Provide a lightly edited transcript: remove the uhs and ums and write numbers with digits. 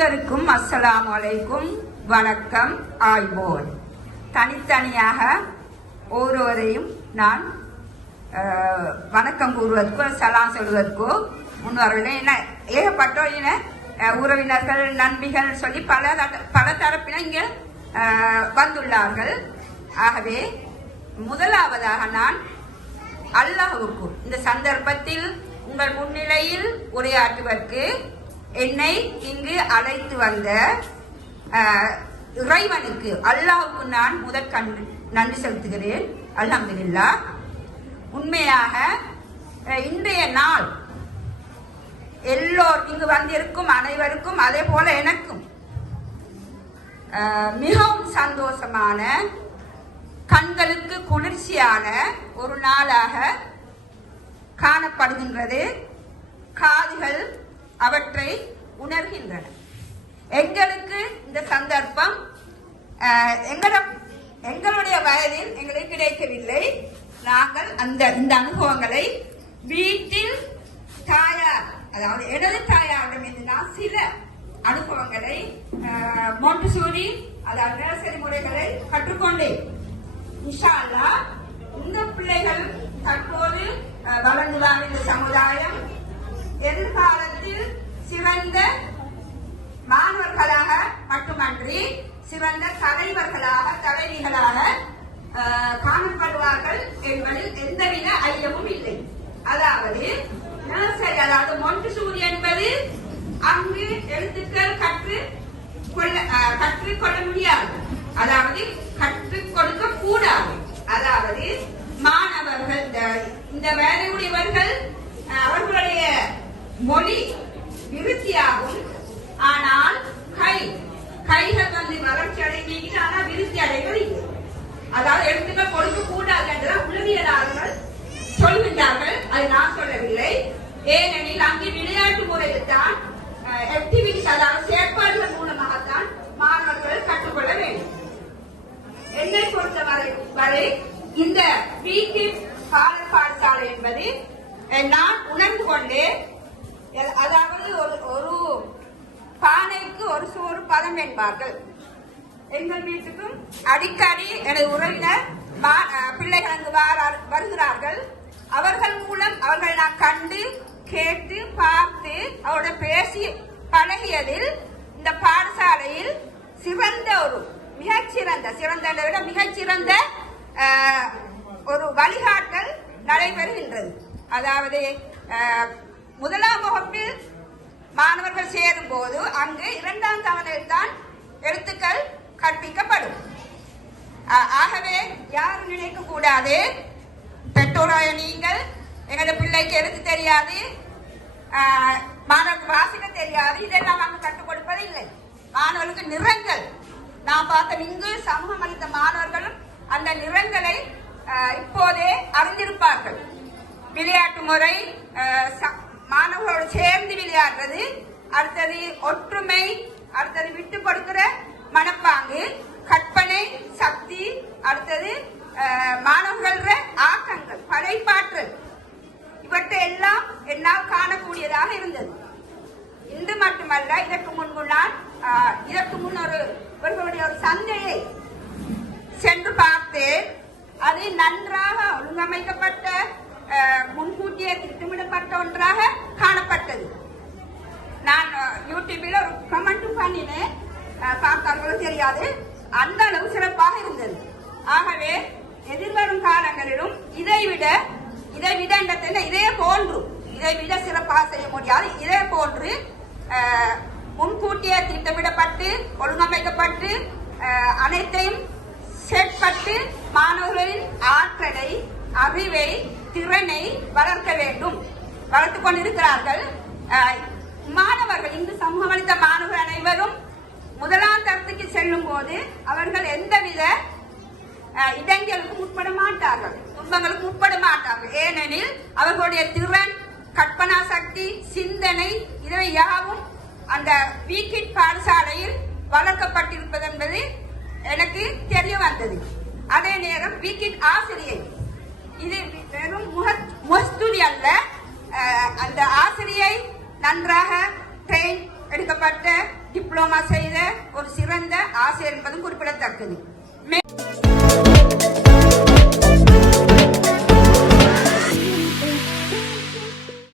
அனைவருக்கும் அஸ்ஸலாமு அலைக்கும், வணக்கம், ஆய்வோன். தனித்தனியாக ஒவ்வொருவரையும் நான் வணக்கம் கூறுவதற்கோ சலாம் சொல்வதற்கோ முன்வரவில்லை. என்ன ஏகப்பட்ட உறவினர்கள் நண்பிகள் சொல்லி பல தரப்பினர் இங்கே வந்துள்ளார்கள். ஆகவே முதலாவதாக நான் அல்லாஹ்வுக்கு இந்த சந்தர்ப்பத்தில் உங்கள் முன்னிலையில் உரையாற்றுவதற்கு என்னை இங்கு அழைத்து வந்த இறைவனுக்கு அல்லாஹ்வுக்கு நான் முதற்கண் நன்றி செலுத்துகிறேன். அல்ஹம்துலில்லாஹ். உண்மையாக இன்றைய நாள் எல்லோரும் இங்கு வந்திருக்கும் அனைவருக்கும் அதே போல எனக்கும் மிகவும் சந்தோஷமான, கண்களுக்கு குளிர்ச்சியான ஒரு நாளாக காணப்படுகின்றது. காதுகள் அவற்றை உணர்கின்றன. எங்களுக்கு இந்த சந்தர்ப்பம் எங்களுடைய வயதில் எங்களுக்கு கிடைக்கவில்லை. நாங்கள் இந்த அனுபவங்களை வீட்டில் தாயார், அதாவது எனது தாயாரிடமிருந்து நான் சில அனுபவங்களை மொண்டசூரி, அதாவது நர்சரி முறைகளை கற்றுக்கொண்டேன். இன்ஷா அல்லாஹ் இந்த பிள்ளைகள் தற்போது வளர்ந்து வரும் இந்த சமுதாயம் எதிர்காலத்தில் சிறந்த மாணவர்களாக மட்டுமன்றி சிறந்த தலைவர்களாக தலைவிகளாக காணப்படுவார்கள் என்பதில் எந்தவித ஐயமும் இல்லை. அதாவது நர்சரி, அதாவது மொண்டசூரி என்பது அங்கு எழுத்துக்கள் கற்றுக்கொள்ள முடியாது, அதாவது கற்றுக் கொடுக்க கூடாது. அதாவது மாணவர்கள் இந்த வேலையுடையவர்கள் அவர்களுடைய மொழி விருத்தியாகும். ஆனால் கைகள் வளர்ச்சி அடைவீங்க, ஆனால் விருத்தி அடைவது இல்லை. அதாவது எழுத்துக்கள் கொடுக்க கூடாது என்று உளவியலாளர்கள் சொல்கின்றார்கள். அது நான் சொல்லவில்லை. ஏனெனில் அங்கு விளையாட்டு முறையில் தான் ஆக்டிவிட்டிஸ், அதாவது செயற்பாடுகள் மூலமாகத்தான் மாணவர்கள் கற்றுக்கொள்ள வேண்டும். என்னை பொறுத்தவரை இந்த வீட்டு பாடசாலை என்பது நான் உணர்ந்து கொண்டேன். அதாவது ஒரு பானைக்கு ஒரு சோறு பதம் என்பார்கள். எங்கள் வீட்டுக்கும் அடிக்கடி எனது உறவினர் பிள்ளைகள் அங்கு வருகிறார்கள். அவர்கள் மூலம் அவர்கள் நான் கண்டு கேட்டு பார்த்து அவருடைய பேசி பழகியதில் இந்த பாடசாலையில் சிறந்த ஒரு மிகச்சிறந்த ஒரு வழிகாட்டல் நடைபெறுகின்றது. அதாவது முதலாம் வகுப்பில் மாணவர்கள் சேரும் போது அங்கு 2ஆம் தவணையில் தான் எழுத்துக்கள் கற்பிக்கப்படும். ஆகவே யாரும் நினைக்க கூடாது, பெற்றோராய நீங்கள் எங்களுடைய பிள்ளைக்கு எழுத்து தெரியாது, மாணவர்களுக்கு வாசிக்க தெரியாது, இதெல்லாம் நாங்கள் கற்றுக் கொடுப்பது இல்லை. மாணவர்களுக்கு நிறங்கள் நான் பார்த்த இங்கு சமூகம் அளித்த மாணவர்களும் அந்த நிறங்களை இப்போதே அறிந்திருப்பார்கள். விளையாட்டு முறை, மாணவர்களோடு சேர்ந்து விளையாடுறது, அடுத்தது ஒற்றுமை, அடுத்தது விட்டு கொடுக்கிற மனப்பாங்கு, கற்பனை சக்தி, அடுத்தது மாணவர்கள ஆக்கங்கள், படைப்பாற்றல், இவற்றை எல்லாம் என்னால் காணக்கூடியதாக இருந்தது. இன்று மட்டுமல்ல, இதற்கு முன் இவர்களுடைய ஒரு சந்தையை சென்று பார்த்தேன். அது நன்றாக ஒழுங்கமைக்கப்பட்ட, முன்கூட்டியே திட்டமிடப்பட்ட ஒன்றாக காணப்பட்டது. நான் யூடியூபில் ஒரு கமெண்ட் பண்ணினேன், பார்த்தார்களோ தெரியாது, அந்த அளவு சிறப்பாக இருந்தது. ஆகவே எதிர்வரும் காலங்களிலும் இதை விட சிறப்பாக செய்ய முடியாது. இதே போன்று முன்கூட்டியே திட்டமிடப்பட்டு ஒழுங்கமைக்கப்பட்டு அனைத்தையும் செயற்பட்டு மாணவர்களின் ஆற்றலை, அறிவை, திறனை வளர்க்க வேண்டும். வளர்த்துக் கொண்டிருக்கிறார்கள் மாணவர்கள். இன்று சமூகம் அளித்த மாணவர்கள் அனைவரும் முதலாம் தரத்துக்கு செல்லும் போது அவர்கள் எந்தவித இடங்களுக்கு உட்பட மாட்டார்கள், துன்பங்களுக்கு உட்பட மாட்டார்கள். ஏனெனில் அவர்களுடைய திறன், கற்பனா சக்தி, சிந்தனை இவை யாவும் அந்த வீக்கிட் பாடசாலையில் வளர்க்கப்பட்டிருப்பது என்பது எனக்கு தெரிய வந்தது. அதே நேரம் வீக்கிட் ஆசிரியை, இது வெறும் முகஸ்துதி அல்ல, அந்த ஆசிரியை நன்றாக ட்ரெயின் எடுக்கப்பட்ட டிப்ளோமா செய்த ஒரு சிறந்த ஆசிரியர் என்பதும் குறிப்பிடத்தக்கது.